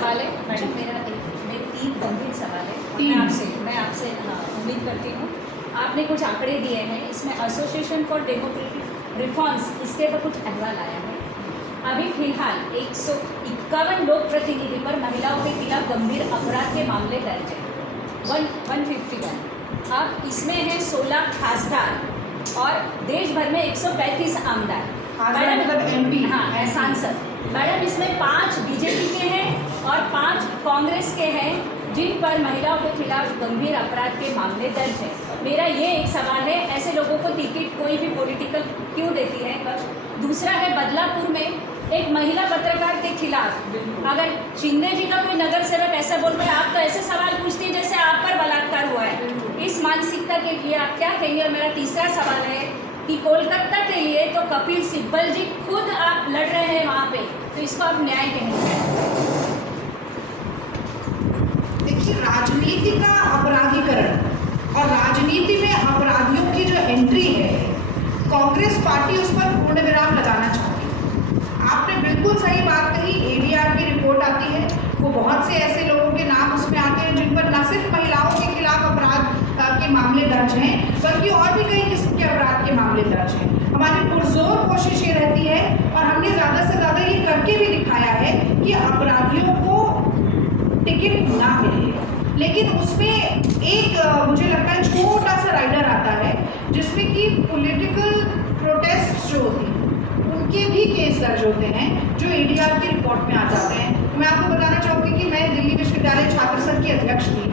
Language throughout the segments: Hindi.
सवाल है मैडम, मेरे 3 गंभीर सवाल है। मैं आपसे उम्मीद करती हूँ आपने कुछ आंकड़े दिए हैं, इसमें एसोसिएशन फॉर डेमोक्रेटिक रिफॉर्म्स इसके ऊपर कुछ अहवाल आया है। अभी फिलहाल 151 लोक प्रतिनिधि पर महिलाओं के खिलाफ गंभीर अपराध के मामले दर्ज है, 151। अब इसमें है 16 खासदार और देश भर में 135 आमदार, मतलब MP, हाँ सांसद। मैडम इसमें 5 बीजेपी के हैं और 5 कांग्रेस के हैं जिन पर महिलाओं के खिलाफ गंभीर अपराध के मामले दर्ज है। मेरा ये एक सवाल है, ऐसे लोगों को टिकट कोई भी पॉलिटिकल क्यों देती है? दूसरा है बदलापुर में एक महिला पत्रकार के खिलाफ, अगर शिंदे जी का कोई नगर सेवक ऐसा बोल रहे हैं, आप तो ऐसे सवाल पूछती हैं जैसे आप पर बलात्कार हुआ है। इस मानसिकता के लिए आप क्या कहेंगे? और मेरा तीसरा सवाल है कि कोलकाता के लिए तो कपिल सिब्बल जी खुद आप लड़ रहे हैं वहाँ पे, तो इसको आप न्याय कहेंगे? देखिए, राजनीति का अपराधीकरण और राजनीति में अपराधियों की जो एंट्री है, कांग्रेस पार्टी उस पर पूर्ण विराम लगाना चाहती है। आपने बिल्कुल सही बात कही। ADR की रिपोर्ट आती है, वो बहुत से ऐसे लोगों के नाम उसमें आते हैं जिन पर न सिर्फ महिलाओं के खिलाफ अपराध के मामले दर्ज हैं, बल्कि और भी कई किस्म के अपराध के मामले दर्ज हैं। हमारी पुरजोर कोशिश ये रहती है और हमने ज़्यादा से ज़्यादा ये करके भी दिखाया है कि अपराधियों को टिकट ना मिले, लेकिन उसमें एक मुझे लगता है छोटा सा राइडर आता है जिसमें कि पॉलिटिकल प्रोटेस्ट जो होती हैं उनके भी केस दर्ज होते हैं जो ADR की रिपोर्ट में आ जाते हैं। मैं आपको बताना चाहूँगी कि मैं दिल्ली विश्वविद्यालय छात्र संघ की अध्यक्ष थी।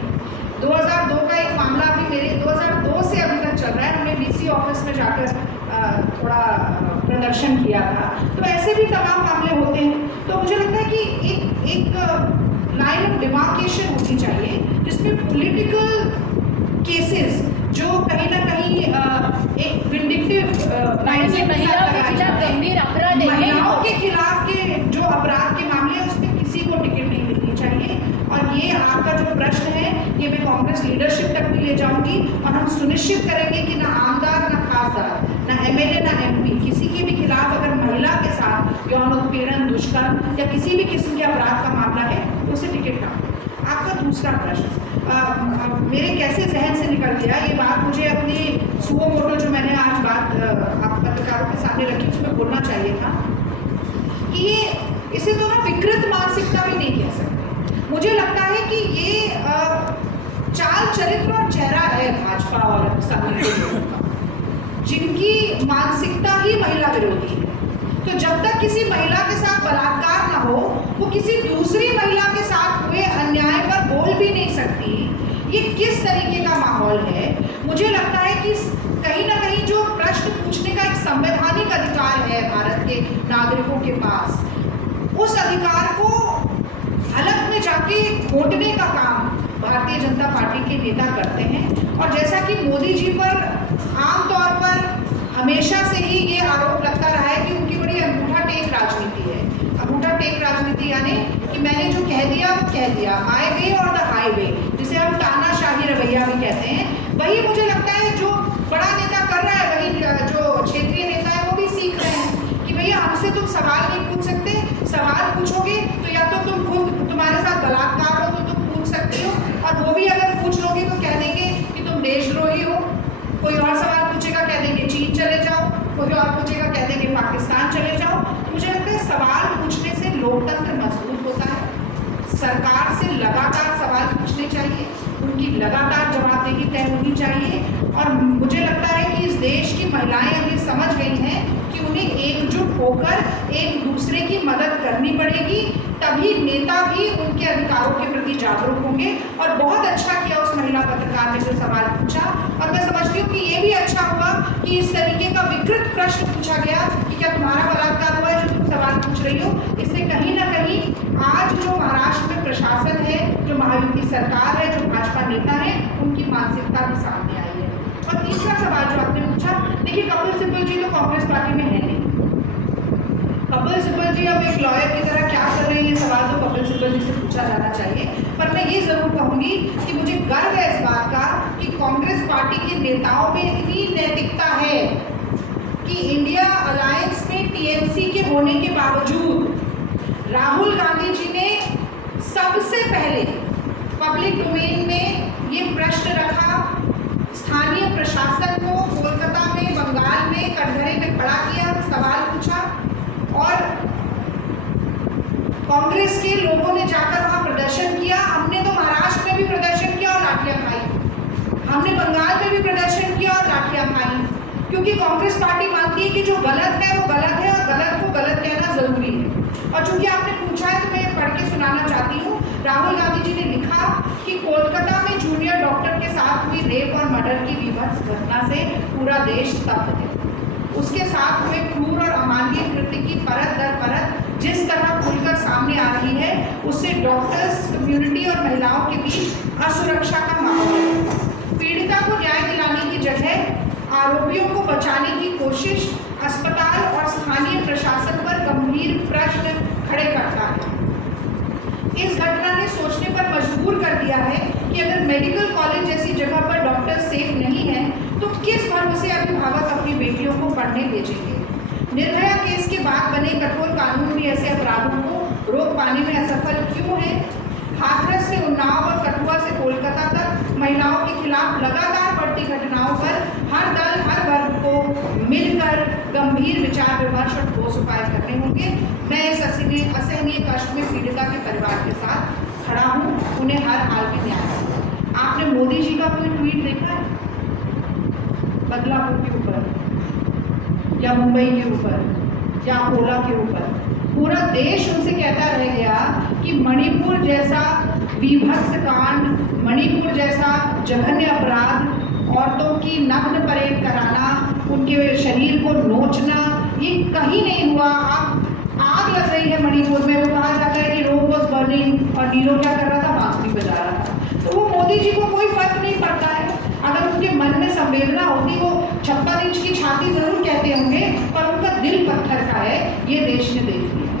2002 का एक मामला अभी मेरे 2002 से अभी तक चल रहा है। हमने DC ऑफिस में जाकर थोड़ा प्रदर्शन किया था। तो ऐसे भी तमाम मामले होते हैं। तो मुझे लगता है कि एक लाइन ऑफ डिमार्केशन होनी चाहिए जिसमें पॉलिटिकल केसेस जो कहीं ना कहीं एक विंडिक्टिव महिलाओं के खिलाफ गंभीर अपराध है, महिलाओं के खिलाफ के जो अपराध के मामले हैं उसमें किसी को टिकट नहीं मिलनी चाहिए। और ये आपका जो प्रश्न है ये मैं कांग्रेस लीडरशिप तक भी ले जाऊंगी और हम सुनिश्चित करेंगे कि ना आमदार, ना खासदार, ना MLA, ना MP किसी के भी खिलाफ अगर महिला के साथ यौन उत्पीड़न, दुष्कर्म या किसी भी किस्म के अपराध का मामला है तो उसे टिकट ना। आपका दूसरा प्रश्न मेरे कैसे जहन से निकल गया, ये बात मुझे अपनी सुओ मोटो जो मैंने आज बात आप पत्रकारों के सामने रखी उसमें बोलना चाहिए था कि ये इसे तो ना विकृत मानसिकता भी नहीं कह सकते। मुझे लगता है कि ये चाल चरित्र और चेहरा है भाजपा और सभी लोगों का, जिनकी मानसिकता ही महिला विरोधी है। तो जब तक किसी महिला के साथ बलात्कार ना हो, वो किसी दूसरी महिला के साथ हुए अन्याय पर बोल भी नहीं सकती। ये किस तरीके का माहौल है? मुझे लगता है कि कहीं ना कहीं जो प्रश्न पूछने का एक संवैधानिक अधिकार है भारत के नागरिकों के पास, उस अधिकार को हलक में जाके घोटने का काम भारतीय जनता पार्टी के नेता करते हैं। और जैसा कि मोदी जी पर आमतौर पर हमेशा से ही ये आरोप लगता रहा है कि उनकी बड़ी अंगूठा टेक राजनीति है। अंगूठा टेक राजनीति यानी कि मैंने जो कह दिया वो कह दिया, माय वे और द हाईवे, जिसे हम तानाशाही रवैया भी कहते हैं। वही मुझे लगता है जो बड़ा नेता कर रहा है, वही जो क्षेत्रीय नेता है वो भी सीख रहे हैं कि भैया हमसे तुम सवाल नहीं पूछ सकते। सवाल पूछोगे तो या तो तुम खुद तुम्हारे साथ बलात्कार हो तो तुम पूछ सकते हो, और वो भी अगर पूछ लोगे तो कह देंगे कि तुम देशद्रोही हो। कोई और सवाल पूछेगा कह देंगे चीन चले जाओ, कोई और पूछेगा कह देंगे पाकिस्तान चले जाओ। तो मुझे लगता है सवाल पूछने से लोकतंत्र मजबूत होता है। सरकार से लगातार सवाल पूछने चाहिए, उनकी लगातार जवाबदेही तय होनी चाहिए। और मुझे लगता है कि इस देश की महिलाएं अभी समझ गई हैं कि उन्हें एकजुट होकर एक दूसरे की मदद करनी पड़ेगी, तभी नेता भी उनके अधिकारों के प्रति जागरूक होंगे। और बहुत अच्छा किया उस महिला पत्रकार ने जो सवाल पूछा, और मैं समझती हूँ कि ये भी अच्छा हुआ कि इस तरीके का विकृत प्रश्न पूछा गया कि क्या तुम्हारा बलात्कार हुआ है जो तुम सवाल पूछ रही हो। इससे कहीं ना कहीं आज जो महाराष्ट्र में प्रशासन है, जो महायुति सरकार है, जो भाजपा नेता है, उनकी मानसिकता भी सामने आई है। और तीसरा सवाल जो आपने पूछा, देखिए कपिल सिब्बल जी तो कांग्रेस पार्टी में है नहीं। कपिल सिब्बल जी अब एक लॉयर की तरह क्या कर रहे हैं, ये सवाल तो कपिल सिब्बल जी से पूछा जाना चाहिए। पर मैं ये जरूर कहूँगी कि मुझे गर्व है इस बात का कि कांग्रेस पार्टी के नेताओं में इतनी नैतिकता है कि इंडिया अलायंस में TMC के होने के बावजूद राहुल गांधी जी ने सबसे पहले पब्लिक डोमेन में ये प्रश्न रखा, स्थानीय प्रशासन को कोलकाता में, बंगाल में कटघरे में खड़ा किया, सवाल पूछा और कांग्रेस के लोगों ने जाकर वहाँ प्रदर्शन किया। हमने तो महाराष्ट्र में भी प्रदर्शन किया और लाठियां खाई, हमने बंगाल में भी प्रदर्शन किया और लाठियां खाई, क्योंकि कांग्रेस पार्टी मानती है कि जो गलत है वो गलत है और गलत को गलत कहना जरूरी है। और चूंकि आपने पूछा है तो मैं पढ़ के सुनाना चाहती हूँ। राहुल गांधी जी ने लिखा कि कोलकाता में जूनियर डॉक्टर के साथ हुई रेप और मर्डर की विभत्स घटना से पूरा देश स्तब्ध है। उसके साथ हुए क्रूर और अमानवीय कृत्य की परत दर परत जिस तरह खुलकर सामने आ रही है, उससे डॉक्टर्स कम्युनिटी और महिलाओं के बीच असुरक्षा का माहौल है। पीड़िता को न्याय दिलाने की जगह आरोपियों को बचाने की कोशिश अस्पताल और स्थानीय प्रशासन पर गंभीर प्रश्न खड़े करता है। इस घटना ने सोचने पर मजबूर कर दिया है कि अगर मेडिकल कॉलेज जैसी जगह पर डॉक्टर सेफ नहीं है तो किस भरोसे अभिभावक अपनी बेटियों को पढ़ने भेजेंगे। निर्भया केस के बाद बने कठोर कानून भी ऐसे अपराधों को रोक पाने में असफल क्यों है। हाथरस से उन्नाव और कठुआ से कोलकाता तक महिलाओं के खिलाफ लगातार बढ़ती घटनाओं पर हर दल हर वर्ग को मिलकर गंभीर विचार विमर्श और ठोस उपाय करने होंगे। मैं इस असहनीय कष्ट में पीड़िता के परिवार के साथ खड़ा हूँ, उन्हें हर हाल में न्याय। आपने मोदी जी का कोई ट्वीट देखा है बदलापुर के ऊपर या मुंबई के ऊपर या अकोला के ऊपर? पूरा देश उनसे कहता रह गया कि मणिपुर जैसा विभत्स कांड, मणिपुर जैसा जघन्य अपराध, औरतों की नग्न परेड कराना, उनके शरीर को नोचना, ये कहीं नहीं हुआ। आग लग रही है मणिपुर में, वो कहा जाता है कि रोड वॉज बर्निंग और नीरो क्या कर रहा था, बांसुरी बजा रहा था। तो वो मोदी जी को कोई फर्क नहीं पड़ता है। अगर उनके मन में संवेदना होती वो 56 इंच की छाती जरूर कहते होंगे, पर उनका दिल पत्थर का है, ये देश ने देख लिया।